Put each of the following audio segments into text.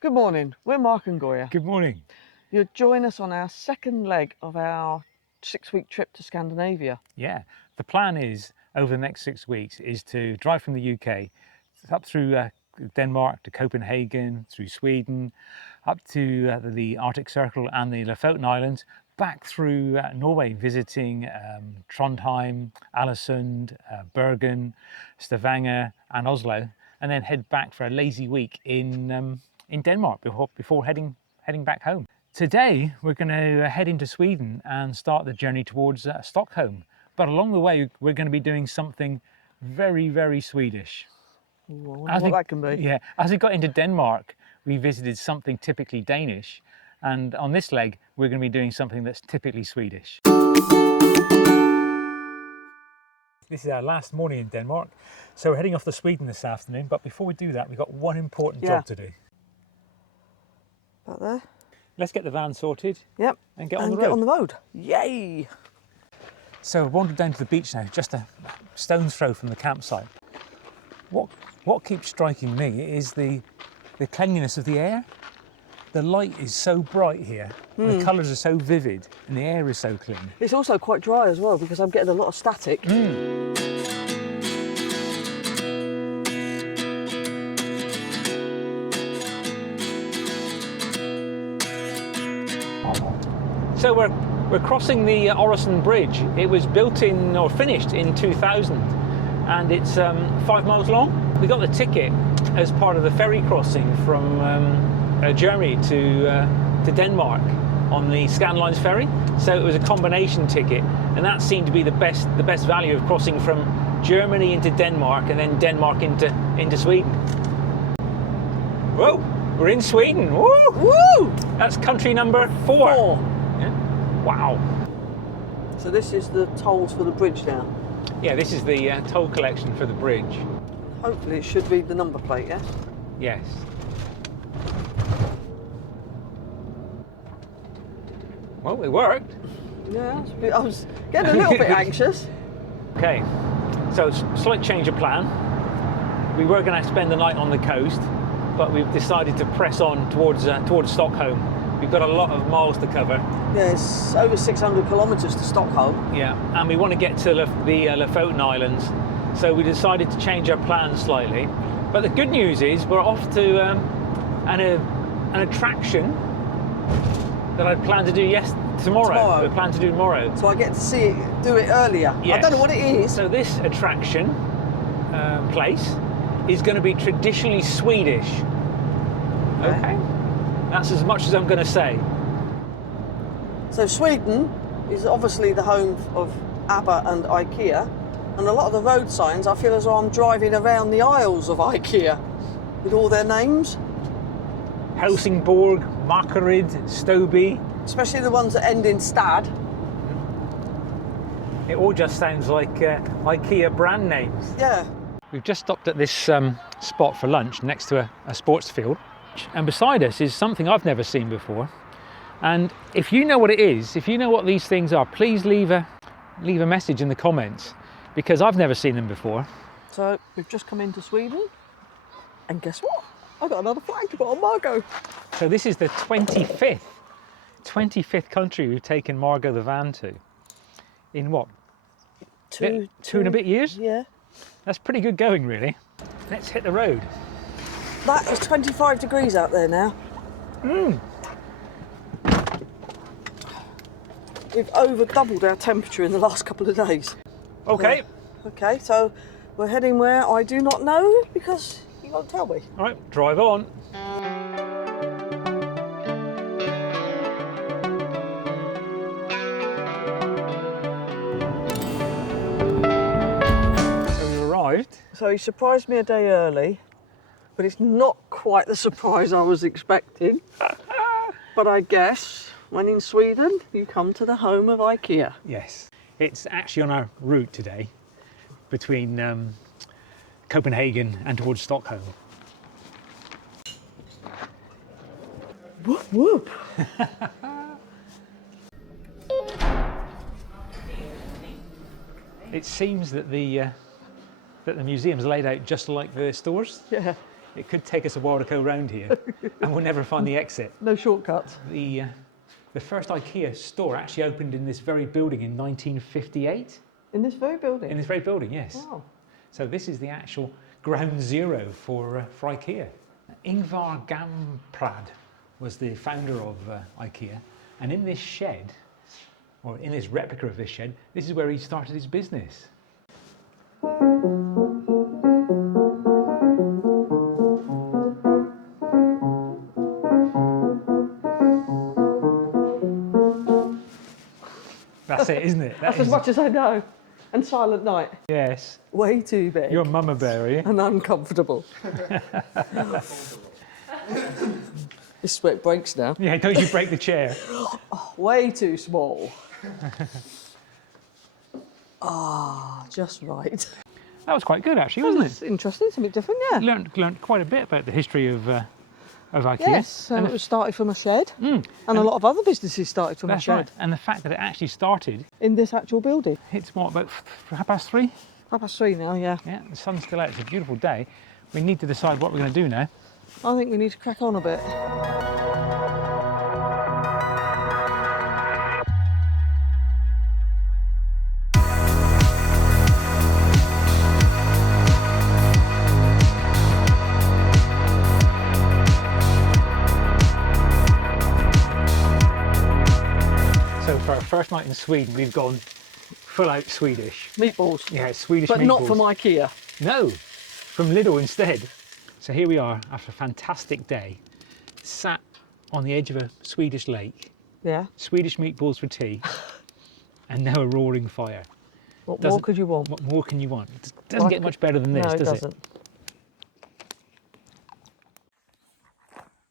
Good morning, we're Mark and Goya. Good morning. You'll join us on our second leg of our 6-week trip to Scandinavia. Yeah, the plan is over the next 6 weeks is to drive from the UK up through Denmark to Copenhagen, through Sweden, up to the Arctic Circle and the Lofoten Islands, back through Norway, visiting Trondheim, Oresund, Bergen, Stavanger and Oslo, and then head back for a lazy week in Denmark before heading back home. Today we're going to head into Sweden and start the journey towards Stockholm. But along the way we're going to be doing something very, very Swedish. Ooh, I wonder what that can be. Yeah, as we got into Denmark, we visited something typically Danish, and on this leg we're going to be doing something that's typically Swedish. This is our last morning in Denmark, so we're heading off to Sweden this afternoon. But before we do that, we've got one important job to do. About there. Let's get the van sorted. Yep. And get on the road. Get on the road. Yay! So we've wandered down to the beach now, just a stone's throw from the campsite. What keeps striking me is the cleanliness of the air. The light is so bright here, and the colours are so vivid, and the air is so clean. It's also quite dry as well because I'm getting a lot of static. So we're crossing the Oresund Bridge. It was built in, or finished in 2000, and it's 5 miles long. We got the ticket as part of the ferry crossing from Germany to Denmark on the Scandlines ferry. So it was a combination ticket, and that seemed to be the best value of crossing from Germany into Denmark and then Denmark into Sweden. Whoa, we're in Sweden. Woo! Woo! That's country number 4. Yeah. Wow. So this is the tolls for the bridge now. Yeah, this is the toll collection for the bridge. Hopefully it should read the number plate, yes? Yes. Well, it worked. Yeah, I was getting a little bit anxious. Okay, so it's a slight change of plan. We were going to spend the night on the coast, but we've decided to press on towards Stockholm. We've got a lot of miles to cover. Yeah, it's over 600 kilometres to Stockholm. Yeah, and we want to get to the Lofoten Islands, so we decided to change our plans slightly. But the good news is we're off to an attraction that I plan to do tomorrow. We plan to do tomorrow. So I get to do it earlier. Yes. I don't know what it is. So this attraction place is going to be traditionally Swedish. Okay. That's as much as I'm going to say. So Sweden is obviously the home of ABBA and Ikea, and a lot of the road signs, I feel as though I'm driving around the aisles of Ikea with all their names. Helsingborg, Markaryd, Stoby. Especially the ones that end in Stad. It all just sounds like Ikea brand names. Yeah. We've just stopped at this spot for lunch next to a sports field. And beside us is something I've never seen before. And if you know what it is, if you know what these things are, please leave a message in the comments, because I've never seen them before. So we've just come into Sweden, and guess what? I've got another flag to put on Margot. So this is the 25th country we've taken Margot the van to. In what? Two and a bit years? Yeah. That's pretty good going, really. Let's hit the road. That is 25 degrees out there now. We've over doubled our temperature in the last couple of days. Okay. Okay, so we're heading where I do not know because you won't tell me. All right, drive on. So we arrived. So he surprised me a day early, but it's not quite the surprise I was expecting. But I guess when in Sweden, you come to the home of Ikea. Yes, it's actually on our route today between Copenhagen and towards Stockholm. Whoop whoop. It seems that the museum's laid out just like the stores. Yeah. It could take us a while to go around here, and we'll never find the exit. No shortcuts. The first IKEA store actually opened in this very building in 1958. In this very building? In this very building, yes. Wow. So this is the actual ground zero for IKEA. Ingvar Gamprad was the founder of IKEA, and in this shed, or in this replica of this shed, this is where he started his business. That's it, isn't it? That's as much as I know. And Silent Night. Yes. Way too big. You're Mama Bear, are you? And uncomfortable. This is where it breaks now. Yeah, don't you break the chair. Oh, way too small. Just right. That was quite good, actually, wasn't It's interesting, something different, yeah. Learned quite a bit about the history of IKEA. Yes, and it was started from a shed. And a lot of other businesses started from a That's shed. right. And the fact that it actually started, In this actual building. it's what, about 3:30? 3:30 now, yeah. Yeah, the sun's still out. It's a beautiful day. We need to decide what we're going to do now. I think we need to crack on a bit. So for our first night in Sweden, we've gone full out Swedish. Meatballs. Yeah, Swedish But meatballs. not from IKEA. No, from Lidl instead. So here we are after a fantastic day, sat on the edge of a Swedish lake, Yeah. Swedish meatballs for tea, and now a roaring fire. What more could you want? What more can you want? It doesn't get much better than this, No, it does doesn't. it?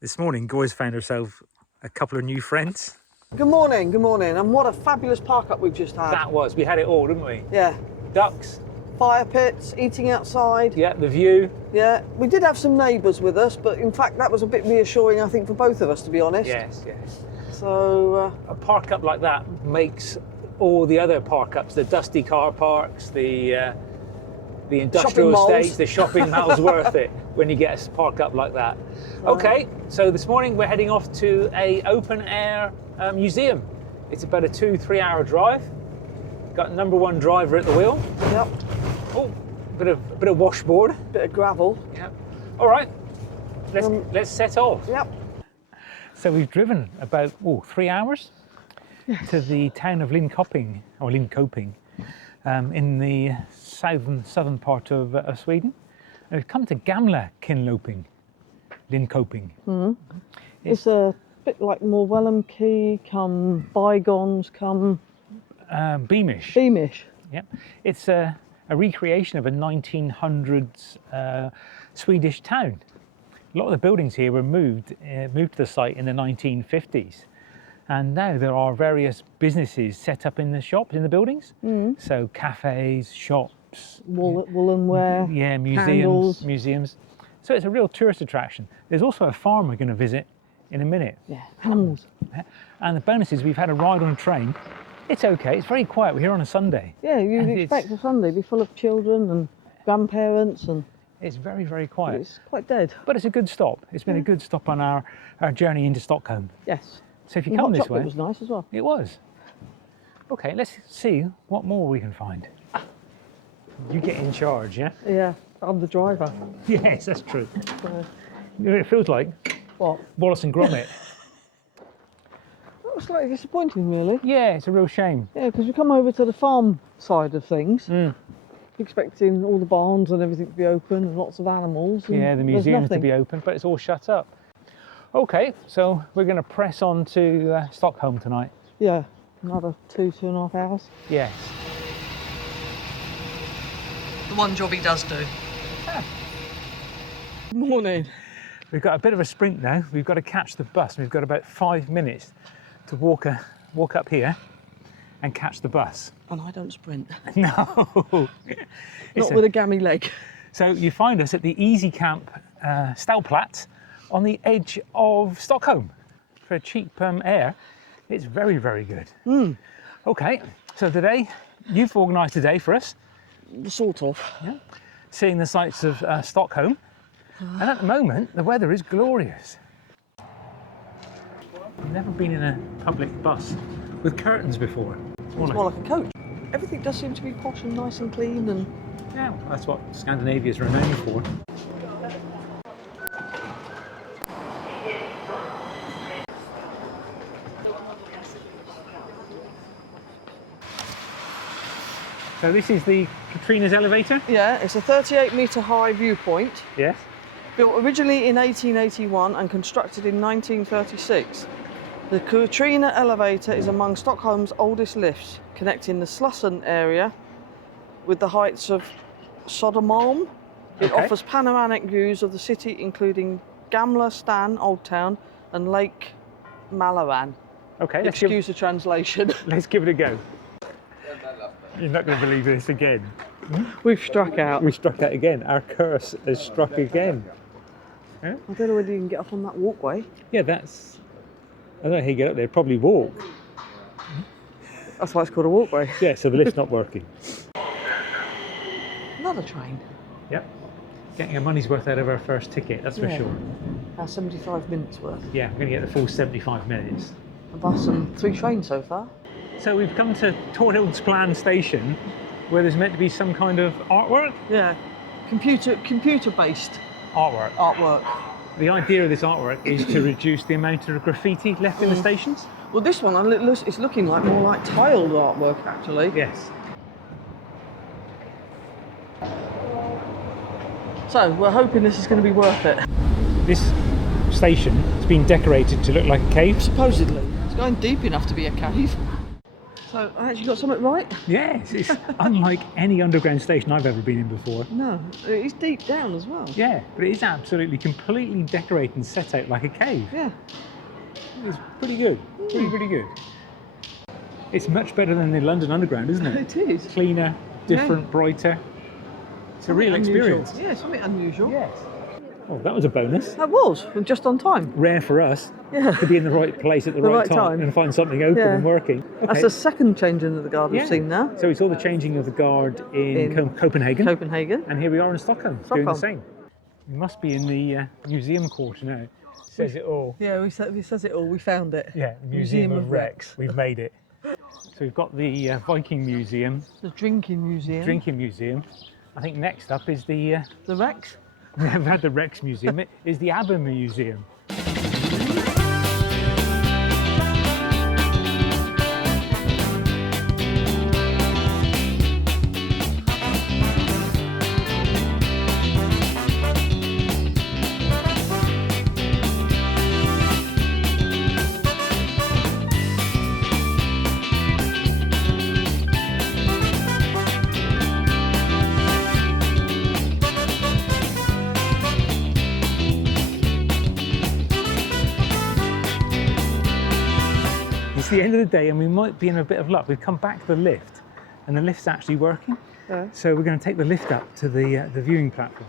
This morning, Goy's found herself a couple of new friends. Good morning, and what a fabulous Parkup we've just had. We had it all, didn't we? Yeah. Ducks, Fire pits, eating outside. yeah, the view. Yeah, we did have some neighbours with us, but in fact that was a bit reassuring, I think, for both of us, to be honest. Yes, yes. So, A park-up like that makes all the other park-ups, the dusty car parks, the industrial Shopping malls. estates, the shopping malls, worth it when you get a park-up like that. Okay, so this morning we're heading off to a open-air museum. It's about a 2-3 hour drive. Got number one driver at the wheel. yep, Oh, bit of washboard. bit of gravel. Yep. All right, let's set off. Yep. So we've driven about 3 hours to the town of Linkoping, in the southern part of Sweden. And we've come to Gamla Linkoping. It's a bit like Morwellum Quay, come Bygones, come Beamish. Beamish. Yep. It's a recreation of a 1900s Swedish town. A lot of the buildings here were moved to the site in the 1950s. And now there are various businesses set up in the shops, in the buildings. So cafes, shops. Woolen wear. Yeah, candles. museums. So it's a real tourist attraction. There's also a farm we're going to visit in a minute. Yeah, animals. And the bonus is we've had a ride on a train. It's okay, it's very quiet. We're here on a Sunday. Yeah, you'd And expect a Sunday to be full of children and grandparents, and It's very, very quiet. it's quite dead. But it's a good stop. It's been a good stop on our journey into Stockholm. Yes. So if you And come hot this chocolate way, was nice as well. it was. Okay, let's see what more we can find. You get in charge, yeah? Yeah, I'm the driver. Yes, that's true. So, You know what it feels like? what? Wallace and Gromit. That was slightly disappointing, really. Yeah, it's a real shame. Yeah, because we come over to the farm side of things, expecting all the barns and everything to be open and lots of animals. And Yeah, the there's museums to nothing. be open, but it's all shut up. Okay, so we're going to press on to Stockholm tonight. Yeah, another 2.5 hours. Yes. The one job he does do. Morning. We've got a bit of a sprint now. We've got to catch the bus. We've got about 5 minutes to walk up here and catch the bus. And I don't sprint. No. Not with a gammy leg. So you find us at the Easy Camp Stalplatz on the edge of Stockholm. For cheap air, it's very, very good. Okay, so today, you've organised a day for us. Sort of. Seeing the sights of Stockholm. And at the moment, the weather is glorious. I've never been in a public bus with curtains before. It's more like a coach. Everything does seem to be posh and nice and clean and... Yeah, well, that's what Scandinavia is renowned for. So this is the Katrina's elevator? Yeah, it's a 38-metre high viewpoint. Yes. Built originally in 1881 and constructed in 1936. The Katrina elevator is among Stockholm's oldest lifts, connecting the Slussen area with the heights of Södermalm. It offers panoramic views of the city, including Gamla Stan, Old Town, and Lake Malavan. Okay, excuse the translation. Let's give it a go. You're not going to believe this again. We've struck out. We struck out again. Our curse has struck again. Huh? I don't know whether you can get up on that walkway. Yeah, that's... I don't know how you get up there. Probably walk. That's why it's called a walkway. Yeah, so the lift's not working. Another train. Yep. Getting our money's worth out of our first ticket, that's for sure. Our 75 minutes worth. Yeah, we're going to get the full 75 minutes. A bus and 3 trains so far. So we've come to Torhildsplan station, where there's meant to be some kind of artwork? Yeah, computer-based artwork. The idea of this artwork is to reduce the amount of graffiti left in the stations. Well, this one it's looking like more like tiled artwork, actually. Yes. So we're hoping this is going to be worth it. This station has been decorated to look like a cave. Supposedly, it's going deep enough to be a cave. So I actually got something right? Yes, it's unlike any underground station I've ever been in before. No, it's deep down as well. Yeah, but it is absolutely completely decorated and set out like a cave. Yeah. It's pretty good, pretty good. It's much better than the London Underground, isn't it? It is. Cleaner, different, brighter. It's a real experience. Yeah, something unusual. Yes. Oh, that was a bonus. That was, just on time. Rare for us to be in the right place at the right time and find something open and working. Okay. That's the second changing of the guard we've seen now. So we saw the changing of the guard in Copenhagen. And here we are in Stockholm, doing the same. We must be in the museum quarter now. Says it all. Yeah, it says it all. We found it. Yeah, Museum of Wrecks. We've made it. So we've got the Viking Museum. The Drinking Museum. I think next up is the Wrecks. We haven't had the Rex Museum. It is the ABBA Museum. It's the end of the day and we might be in a bit of luck. We've come back to the lift and the lift's actually working. Yeah. So we're going to take the lift up to the viewing platform.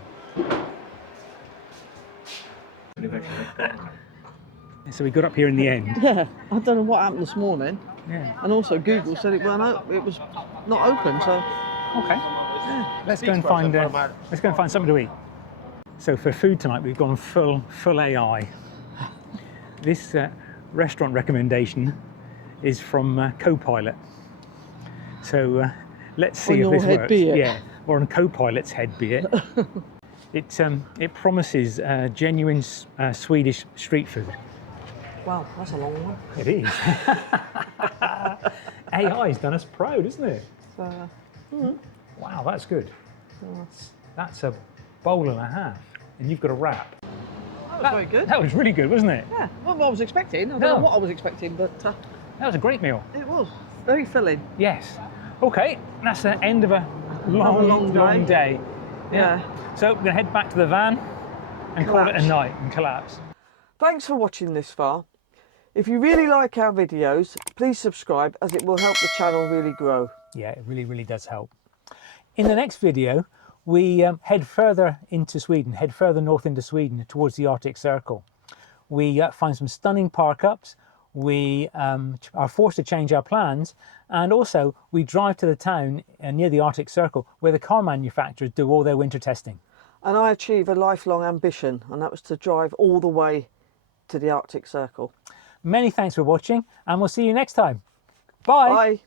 So we got up here in the end. Yeah, I don't know what happened this morning. Yeah. And also Google said it was not open, so... Okay. Yeah. Let's go and find something to eat. So for food tonight we've gone full AI. This restaurant recommendation is from Copilot. So let's see if this works. Yeah, or on Copilot's head be it. It promises genuine Swedish street food. Wow, that's a long one. It is. AI's done us proud, isn't it? Wow, that's good. That's a bowl and a half, and you've got a wrap. That was very good. That was really good, wasn't it? Yeah, not what I was expecting. I don't know what I was expecting, but... that was a great meal. It was. Very filling. Yes. Okay, that's the end of a long day. Yeah. So we're going to head back to the van and call it a night and collapse. Thanks for watching this far. If you really like our videos, please subscribe as it will help the channel really grow. Yeah, it really does help. In the next video, we head further into Sweden, head further north into Sweden towards the Arctic Circle. We find some stunning parkups. We are forced to change our plans, and also we drive to the town near the Arctic Circle where the car manufacturers do all their winter testing. And I achieve a lifelong ambition, and that was to drive all the way to the Arctic Circle. Many thanks for watching, and we'll see you next time. Bye. Bye.